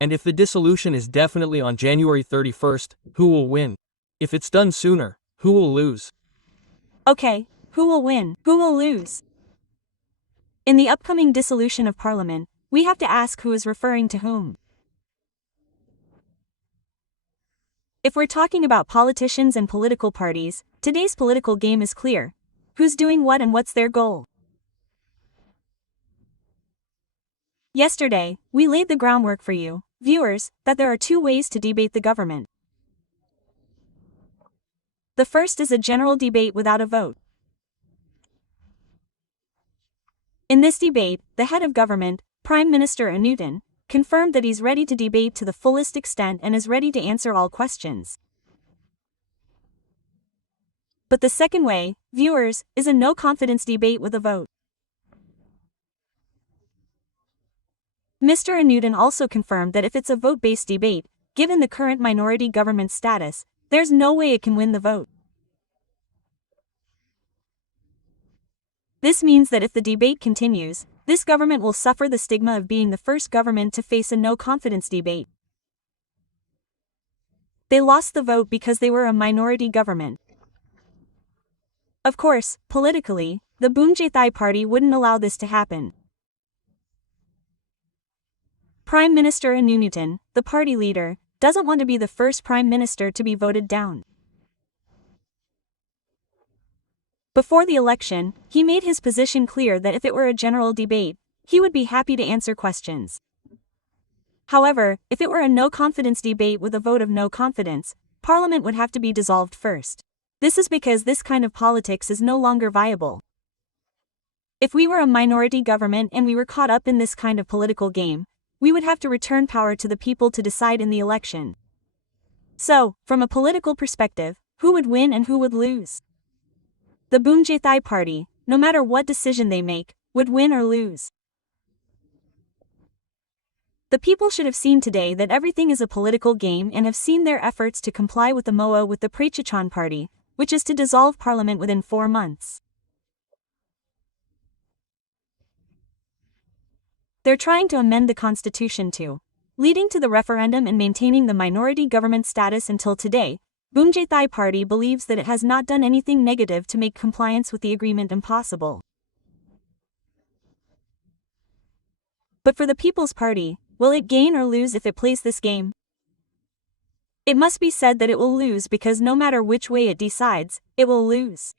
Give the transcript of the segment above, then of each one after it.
And if the dissolution is definitely on January 31st, who will win? If it's done sooner, who will lose? Okay, who will win? Who will lose? In the upcoming dissolution of Parliament, we have to ask who is referring to whom. If we're talking about politicians and political parties, today's political game is clear. Who's doing what and what's their goal? Yesterday, we laid the groundwork for you, viewers, that there are two ways to debate the government. The first is a general debate without a vote. In this debate, the head of government, Prime Minister Newton, confirmed that he's ready to debate to the fullest extent and is ready to answer all questions. But the second way, viewers, is a no-confidence debate with a vote. Mr. Newton also confirmed that if it's a vote-based debate, given the current minority government status, there's no way it can win the vote. This means that if the debate continues, this government will suffer the stigma of being the first government to face a no-confidence debate. They lost the vote because they were a minority government. Of course, politically, the Boonjaithai party wouldn't allow this to happen. Prime Minister Newton, the party leader, doesn't want to be the first prime minister to be voted down. Before the election, he made his position clear that if it were a general debate, he would be happy to answer questions. However, if it were a no-confidence debate with a vote of no confidence, Parliament would have to be dissolved first. This is because this kind of politics is no longer viable. If we were a minority government and we were caught up in this kind of political game, we would have to return power to the people to decide in the election. So, from a political perspective, who would win and who would lose? The Boonjaithai party, no matter what decision they make, would win or lose. The people should have seen today that everything is a political game and have seen their efforts to comply with the MOA with the Prachachan party, which is to dissolve parliament within 4 months. They're trying to amend the constitution too, leading to the referendum and maintaining the minority government status until today. Boonjaithai party believes that it has not done anything negative to make compliance with the agreement impossible. But for the People's Party, will it gain or lose if it plays this game? It must be said that it will lose because no matter which way it decides, it will lose.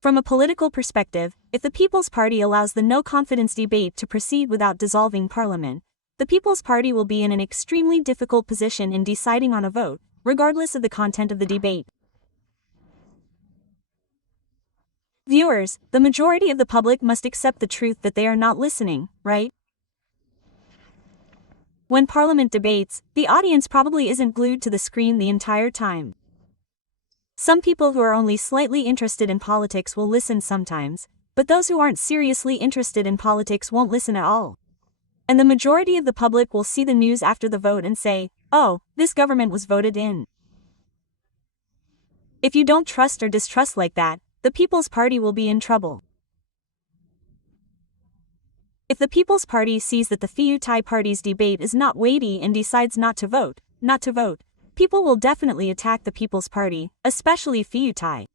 From a political perspective, if the People's Party allows the no-confidence debate to proceed without dissolving Parliament, the People's Party will be in an extremely difficult position in deciding on a vote, regardless of the content of the debate. Viewers, the majority of the public must accept the truth that they are not listening, right? When Parliament debates, the audience probably isn't glued to the screen the entire time. Some people who are only slightly interested in politics will listen sometimes, but those who aren't seriously interested in politics won't listen at all. And the majority of the public will see the news after the vote and say, "Oh, this government was voted in." If you don't trust or distrust like that, the People's Party will be in trouble. If the People's Party sees that the Pheu-thai party's debate is not weighty and decides not to vote, people will definitely attack the People's Party, especially Pheu-thai.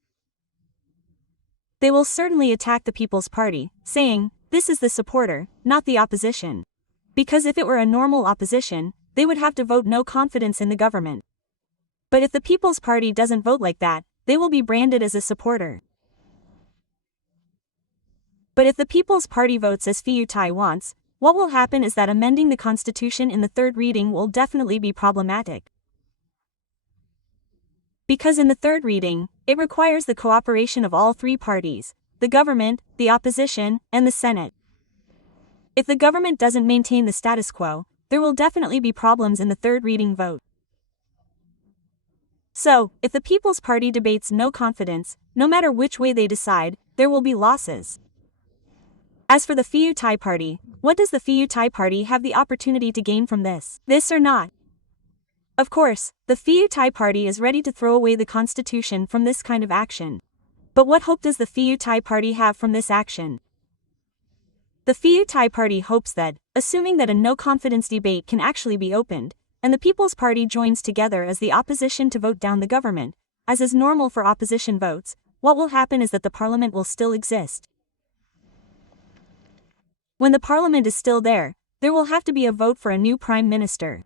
They will certainly attack the People's Party, saying, "This is the supporter, not the opposition." Because if it were a normal opposition, they would have to vote no confidence in the government. But if the People's Party doesn't vote like that, they will be branded as a supporter. But if the People's Party votes as Pheu-thai wants, what will happen is that amending the constitution in the third reading will definitely be problematic. Because in the third reading, it requires the cooperation of all three parties, the government, the opposition, and the Senate. If the government doesn't maintain the status quo, there will definitely be problems in the third reading vote. So, if the People's Party debates no confidence, no matter which way they decide, there will be losses. As for the Pheu-thai party, what does the Pheu-thai party have the opportunity to gain from this? This or not? Of course, the Pheu-thai party is ready to throw away the constitution from this kind of action. But what hope does the Pheu-thai party have from this action? The Pheu-thai party hopes that, assuming that a no-confidence debate can actually be opened, and the People's Party joins together as the opposition to vote down the government, as is normal for opposition votes, what will happen is that the parliament will still exist. When the parliament is still there will have to be a vote for a new prime minister.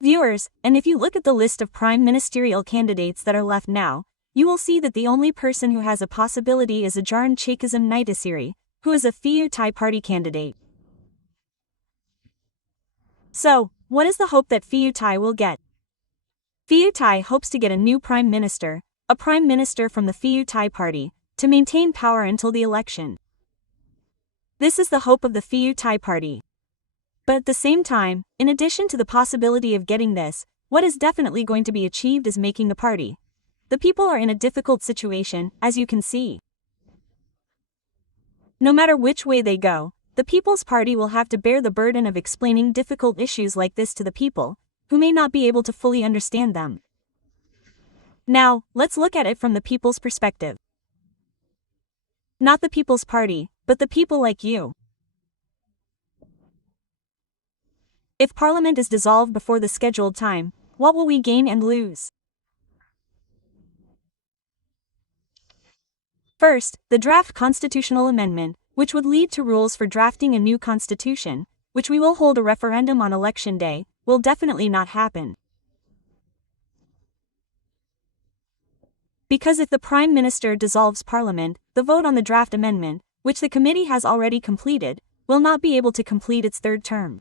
Viewers, and if you look at the list of prime ministerial candidates that are left now, you will see that the only person who has a possibility is Ajaran Chaikazam Naitasiri, who is a Pheu Thai party candidate. So, what is the hope that Pheu Thai will get? Pheu Thai hopes to get a new prime minister, a prime minister from the Pheu Thai party, to maintain power until the election. This is the hope of the Pheu Thai party. But at the same time, in addition to the possibility of getting this, what is definitely going to be achieved is making the party. The people are in a difficult situation, as you can see. No matter which way they go, the People's Party will have to bear the burden of explaining difficult issues like this to the people, who may not be able to fully understand them. Now, let's look at it from the people's perspective. Not the People's Party, but the people like you. If Parliament is dissolved before the scheduled time, what will we gain and lose? First, the draft constitutional amendment, which would lead to rules for drafting a new constitution, which we will hold a referendum on election day, will definitely not happen. Because if the Prime Minister dissolves Parliament, the vote on the draft amendment, which the committee has already completed, will not be able to complete its third term.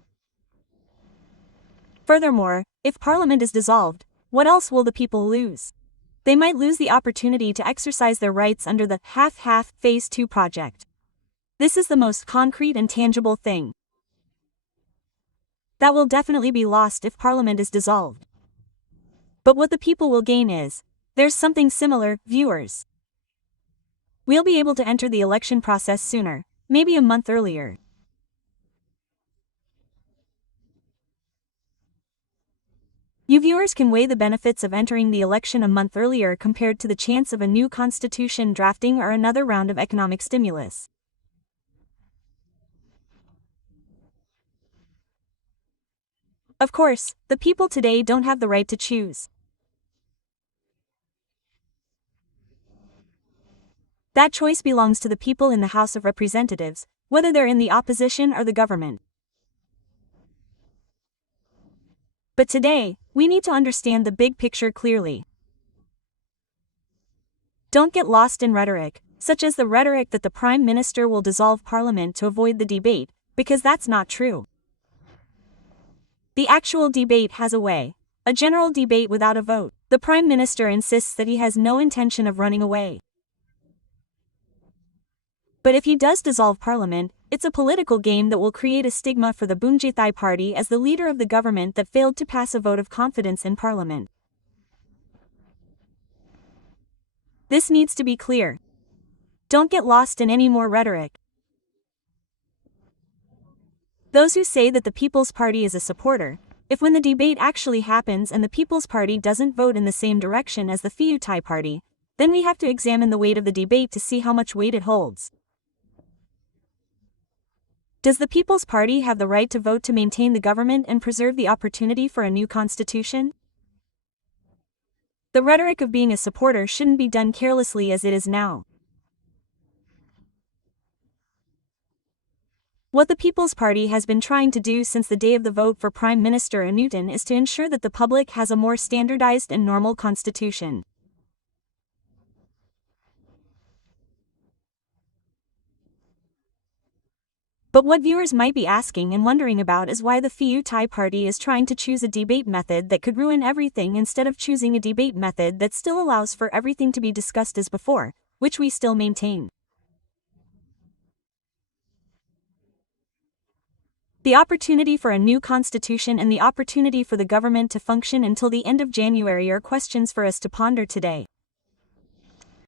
Furthermore, if Parliament is dissolved, what else will the people lose? They might lose the opportunity to exercise their rights under the half-half Phase 2 project. This is the most concrete and tangible thing that will definitely be lost if Parliament is dissolved. But what the people will gain is, there's something similar, viewers. We'll be able to enter the election process sooner, maybe a month earlier. You viewers can weigh the benefits of entering the election a month earlier compared to the chance of a new constitution drafting or another round of economic stimulus. Of course, the people today don't have the right to choose. That choice belongs to the people in the House of Representatives, whether they're in the opposition or the government. But today, we need to understand the big picture clearly. Don't get lost in rhetoric, such as the rhetoric that the Prime Minister will dissolve Parliament to avoid the debate, because that's not true. The actual debate has a way, a general debate without a vote. The Prime Minister insists that he has no intention of running away. But if he does dissolve Parliament, it's a political game that will create a stigma for the Bunji Thai party as the leader of the government that failed to pass a vote of confidence in Parliament. This needs to be clear. Don't get lost in any more rhetoric. Those who say that the People's Party is a supporter, if when the debate actually happens and the People's Party doesn't vote in the same direction as the Pheu Thai party, then we have to examine the weight of the debate to see how much weight it holds. Does the People's Party have the right to vote to maintain the government and preserve the opportunity for a new constitution? The rhetoric of being a supporter shouldn't be done carelessly as it is now. What the People's Party has been trying to do since the day of the vote for Prime Minister Anutin is to ensure that the public has a more standardized and normal constitution. But what viewers might be asking and wondering about is why the Pheu Thai party is trying to choose a debate method that could ruin everything instead of choosing a debate method that still allows for everything to be discussed as before, which we still maintain. The opportunity for a new constitution and the opportunity for the government to function until the end of January are questions for us to ponder today.